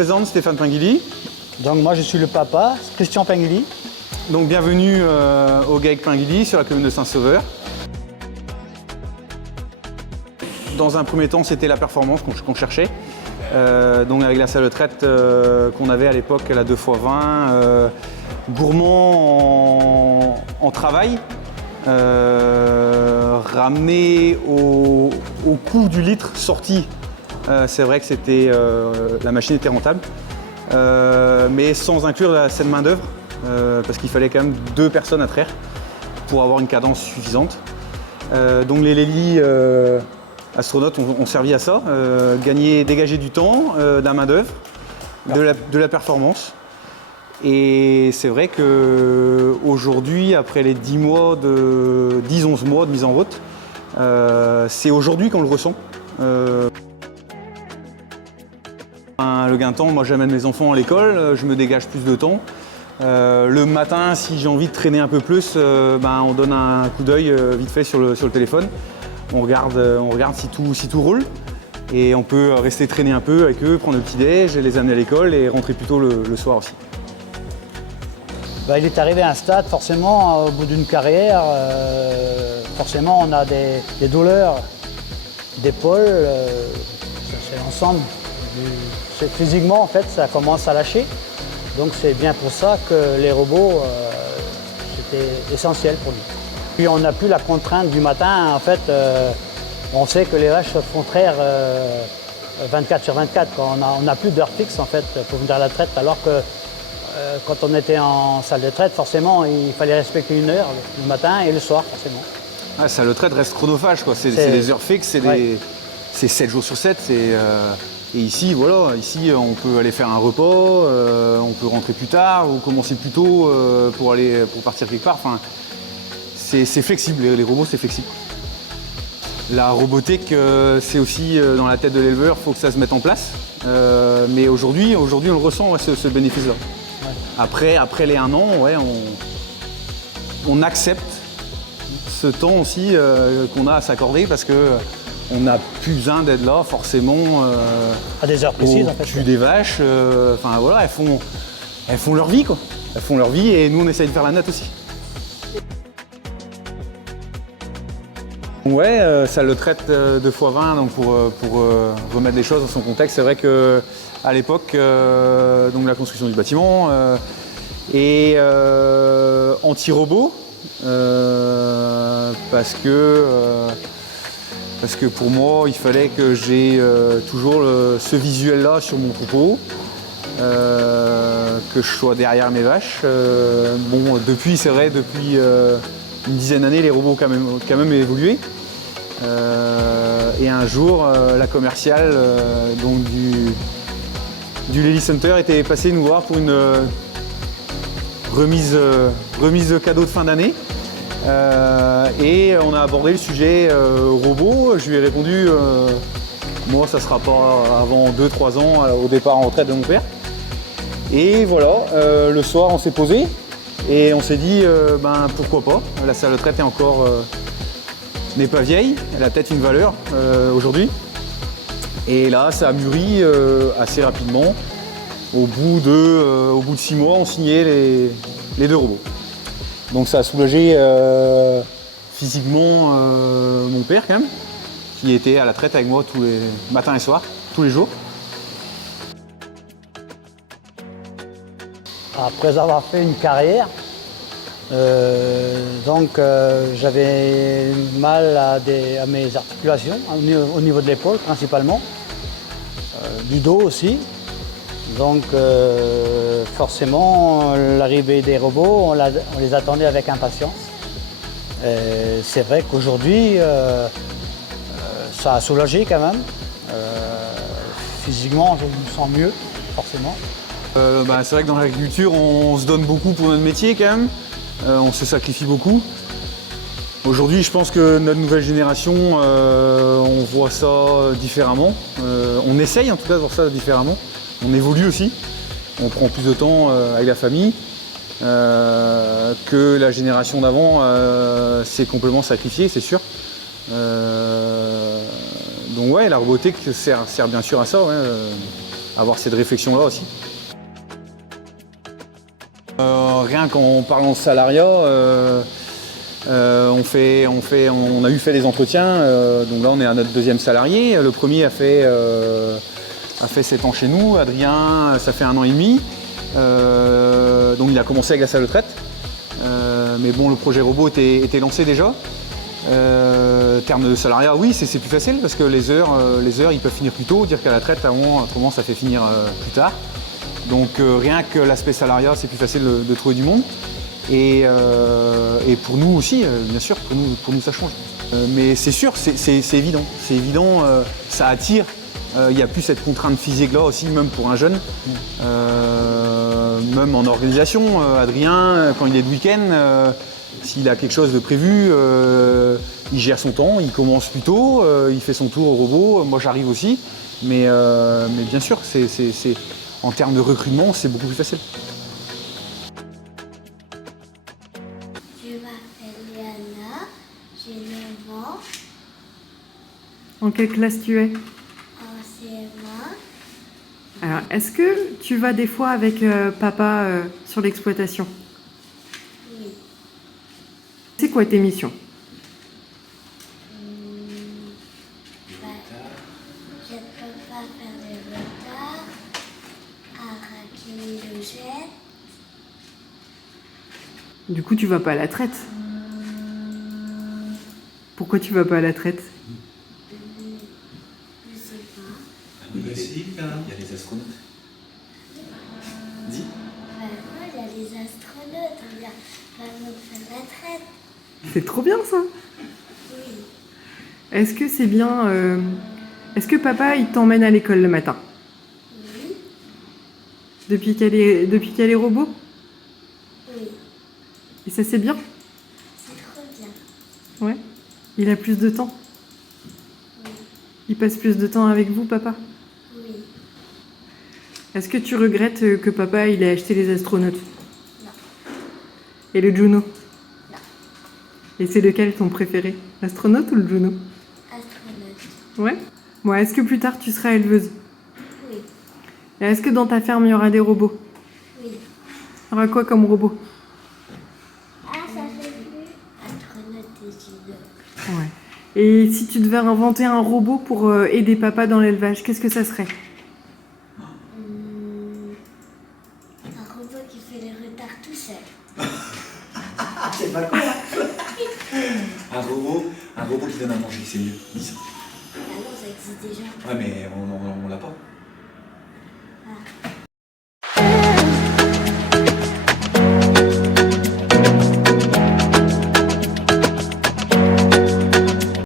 présente, Stéphane Pinguilly. Donc moi je suis le papa, Christian Pinguilly. Donc bienvenue au GAEC Pinguilly sur la commune de Saint-Sauveur. Dans un premier temps, c'était la performance qu'on cherchait. Donc avec la salle de traite qu'on avait à l'époque, la 2x20, gourmand en travail, ramené au coût du litre sorti. C'est vrai que la machine était rentable, mais sans inclure cette main d'œuvre, parce qu'il fallait quand même 2 personnes à traire pour avoir une cadence suffisante. Donc les Lely astronautes ont servi à ça, dégager du temps, de la main d'œuvre, de la performance. Et c'est vrai qu'aujourd'hui, après les 10-11 mois de mise en route, c'est aujourd'hui qu'on le ressent. Le gain de temps, moi j'amène mes enfants à l'école, je me dégage plus de temps. Le matin, si j'ai envie de traîner un peu plus, on donne un coup d'œil vite fait sur le téléphone. On regarde si tout roule. Et on peut rester traîner un peu avec eux, prendre le petit-déj, les amener à l'école et rentrer plus tôt le soir aussi. Il est arrivé à un stade, forcément, au bout d'une carrière, forcément on a des douleurs d'épaule, c'est l'ensemble. Physiquement, en fait, ça commence à lâcher. Donc c'est bien pour ça que les robots, c'était essentiel pour lui. Puis on n'a plus la contrainte du matin. En fait, on sait que les vaches se font traire 24/24. On n'a plus d'heure fixe en fait pour venir à la traite, alors que quand on était en salle de traite, forcément, il fallait respecter une heure le matin et le soir, forcément. Ah, salle de traite reste chronophage, quoi. C'est des heures fixes, c'est 7 jours sur 7. Et ici, voilà, on peut aller faire un repas, on peut rentrer plus tard ou commencer plus tôt pour partir quelque part. Enfin, c'est flexible, les robots, c'est flexible. La robotique, c'est aussi dans la tête de l'éleveur, il faut que ça se mette en place. Mais aujourd'hui, on le ressent, ce bénéfice-là. Ouais. Après les 1 an, on accepte ce temps aussi qu'on a à s'accorder parce que on n'a plus besoin d'être là forcément à des heures précises en fait. Au cul des vaches, enfin voilà, elles font leur vie quoi. Elles font leur vie et nous on essaye de faire la nôtre aussi. Ouais, salle de traite 2x20 donc pour remettre les choses dans son contexte. C'est vrai que à l'époque, donc la construction du bâtiment et anti-robot parce que pour moi, il fallait que j'ai toujours ce visuel-là sur mon troupeau, que je sois derrière mes vaches. Depuis une dizaine d'années, les robots ont quand même évolué. Et un jour, la commerciale donc du Lely Center était passée nous voir pour une remise de cadeaux de fin d'année. Et on a abordé le sujet robot. Je lui ai répondu, moi ça sera pas avant 2-3 ans au départ en retraite de mon père. Et voilà, le soir on s'est posé et on s'est dit pourquoi pas. La salle de traite n'est pas vieille, elle a peut-être une valeur aujourd'hui. Et là ça a mûri assez rapidement. Au bout de 6 mois, on signait les 2 robots. Donc ça a soulagé physiquement mon père quand même, qui était à la traite avec moi tous les matins et soirs, tous les jours. Après avoir fait une carrière, j'avais mal à mes articulations, au niveau de l'épaule principalement, du dos aussi. Donc forcément, l'arrivée des robots, on les attendait avec impatience. C'est vrai qu'aujourd'hui, ça a soulagé quand même. Physiquement, je me sens mieux, forcément. C'est vrai que dans l'agriculture, on se donne beaucoup pour notre métier quand même. On se sacrifie beaucoup. Aujourd'hui, je pense que notre nouvelle génération, on voit ça différemment. On essaye en tout cas de voir ça différemment. On évolue aussi. On prend plus de temps avec la famille que la génération d'avant s'est complètement sacrifiée, c'est sûr. Donc ouais, la robotique sert bien sûr à ça. Ouais. avoir cette réflexion-là aussi. Rien qu'en parlant de salariat, on a fait des entretiens, donc là on est à notre 2e salarié. Le premier a fait 7 ans chez nous, Adrien ça fait 1 an et demi. Donc il a commencé avec la salle de traite. Mais bon, le projet robot était lancé déjà. Terme de salariat, oui, c'est plus facile parce que les heures ils peuvent finir plus tôt, dire qu'à la traite autrement ça fait finir plus tard. Donc rien que l'aspect salariat, c'est plus facile de trouver du monde. Et pour nous aussi, bien sûr, pour nous ça change. Mais c'est sûr, c'est évident. C'est évident, ça attire. Il n'y a plus cette contrainte physique-là aussi, même pour un jeune. Même en organisation, Adrien, quand il est de week-end, s'il a quelque chose de prévu, il gère son temps, il commence plus tôt, il fait son tour au robot. Moi j'arrive aussi. Mais bien sûr, en termes de recrutement, c'est beaucoup plus facile. Je m'appelle Liana, j'ai 9 ans, En quelle classe tu es? en CM1. Alors, est-ce que tu vas des fois avec papa sur l'exploitation? Oui. C'est quoi tes missions? J'aide papa à faire des retards, à raquer le jet. Du coup, tu vas pas à la traite. Pourquoi tu vas pas à la traite? Je sais pas. Il y a les astronautes. Dis. Maintenant, il y a les astronautes, on va nous faire la traite. C'est trop bien ça. Oui. Est-ce que c'est bien Est-ce que papa il t'emmène à l'école le matin? Oui. Depuis qu'elle est robot? Oui. Et ça c'est bien? C'est trop bien. Ouais. Il a plus de temps? Oui. Il passe plus de temps avec vous, papa? Oui. Est-ce que tu regrettes que papa il ait acheté les astronautes? Non. Et le Juno? Non. Et c'est lequel ton préféré? L'astronaute ou le Juno? Astronaute. Ouais. Bon, est-ce que plus tard tu seras éleveuse? Oui. Et est-ce que dans ta ferme il y aura des robots? Oui. Il y aura quoi comme robot? Ah, ça fait plus. Astronaute et judo. Ouais. Et si tu devais inventer un robot pour aider papa dans l'élevage, qu'est-ce que ça serait? Un robot qui fait les retards tout seul. C'est pas quoi. Un robot qui donne à manger, c'est mieux. Dis ça. Ah non, ça existe déjà. Ouais, mais on l'a pas.